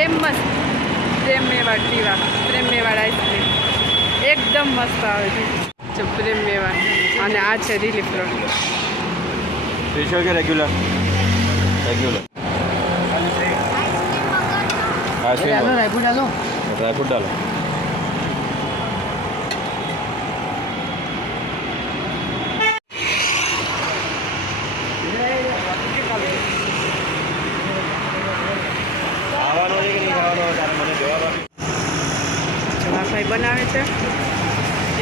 Famous પ્રેમ મેવાડ પીવા પ્રેમ Mewar ice cream એકદમ મસ્ત આવે છે જો પ્રેમ મેવાડ અને આ છે રિલીફ રોડ સ્પેશિયલ કે રેગ્યુલર રેગ્યુલર ડ્રાયફ્રૂટ ડાલો ડ્રાયફ્રૂટ ડાલો બનાવે છે.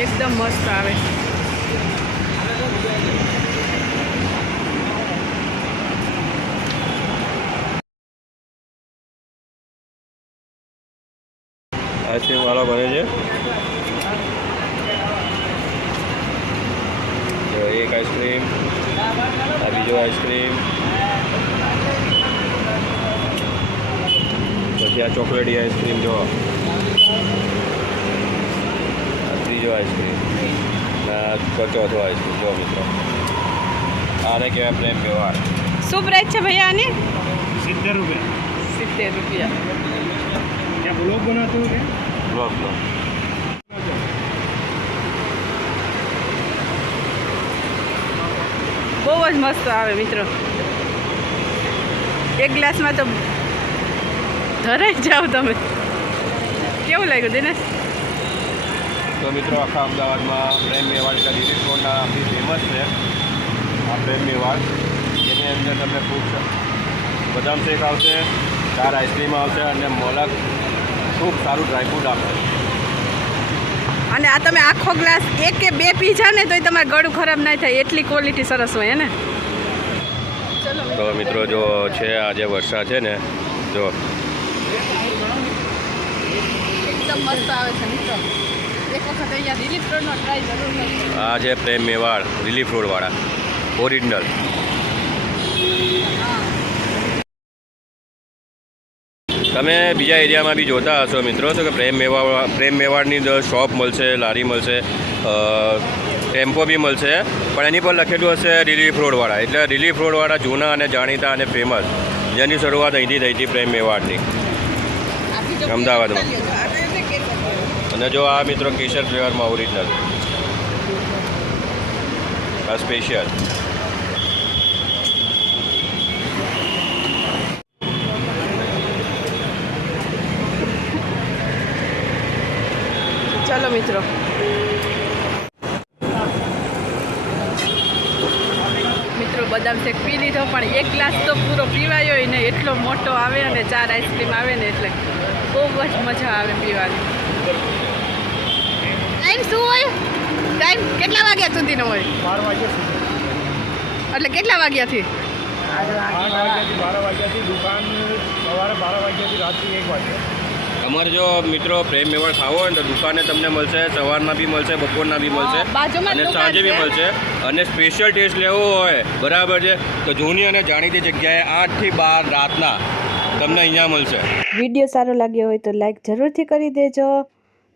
એકદમ મસ્ત આવે. આઈસ્ક્રીમ વાળો બને છે. એક આઈસ્ક્રીમ, આ બીજો આઈસ્ક્રીમ. પછી આ ચોકલેટી આઈસ્ક્રીમ, જો આ ત્રીજો આઈસ્ક્રીમ ને ચોથો આઈસ્ક્રીમ જો મિત્રો આને કહેવાય પ્રેમ વ્યવહાર શું પ્રાઇસ છે ભાઈ આની સિત્તેર રૂપિયા સિત્તેર રૂપિયા બ્લોગ બનાવતું કે બ્લોગ બ્લોગ બહુ જ મસ્ત આવે મિત્રો એક ગ્લાસમાં તો ધરાઈ જાઓ તમે કેવું લાગ્યું દિનેશ તો મિત્રો આખા અમદાવાદમાં પ્રેમ મેવાડ કરી રિસોર્ટના આપણી ફેમસ છે આ પ્રેમ મેવાડ. જેની અંદર તમને ખૂબ બદામ શેક આવશે ચાર આઈસ્ક્રીમ આવશે અને મોલક ખૂબ સારું ડ્રાયફ્રૂટ આપશે. અને આ તમે આખો ગ્લાસ એક કે બે પી જાઓ ને તોય તમારે ગળું ખરાબ ના થાય એટલી ક્વોલિટી સરસ હોય ને? તો મિત્રો જો છે આજે વરસાદ છે ને જો. એકદમ મસ્ત આવે છે મિત્રો. એક વખત અહીંયા રિલીફ રોડનો ટ્રાય જરૂર કરજો. આ છે પ્રેમ મેવાડ રિલીફ રોડવાળા ઓરિજિનલ તમે બીજા એરિયામાં બી જોતા હશો મિત્રો તો કે પ્રેમ મેવાડ પ્રેમ મેવાડની શોપ મળશે લારી મળશે ટેમ્પો બી મળશે પણ એની પર લખેલું હશે રિલીફ રોડવાળા એટલે રિલીફ રોડવાળા જૂના અને જાણીતા અને ફેમસ જેની શરૂઆત અહીંથી થઈ હતી પ્રેમ મેવાડની. અમદાવાદમાં. અને જો આ મિત્રો કેસર ફ્લેવરમાં ઓરિજિનલ. આ સ્પેશિયલ ચાલો મિત્રો. મિત્રો બદામ શેક પી લીધો, પણ એક ગ્લાસ તો પૂરો પીવાયો નહીં. એટલો મોટો આવે અને ચાર આઈસ્ક્રીમ આવે ને એટલે બહુ જ મજા આવે પીવાની. ટાઈમ શું હોય? ટાઈમ કેટલા વાગ્યા સુધીનો હોય? બાર વાગ્યા સુધી. એટલે કેટલા વાગ્યાથી? બાર વાગ્યાથી દુકાન સવારે બાર વાગ્યાથી રાત્રિ એક વાગ્યા અમારે જો મિત્રો પ્રેમ મેવાડ ખાવો હોય તો દુકાને તમને મળશે સવારના બી મળશે બપોરના બી મળશે અને સાંજે બી મળશે. અને સ્પેશિયલ ટેસ્ટ લેવો હોય બરાબર છે? તો જૂની અને જાણીતી જગ્યાએ આઠથી બાર રાતના તમને અહીંયા મળશે. વીડિયો સારો લાગ્યો હોય તો લાઈક જરૂરથી કરી દેજો.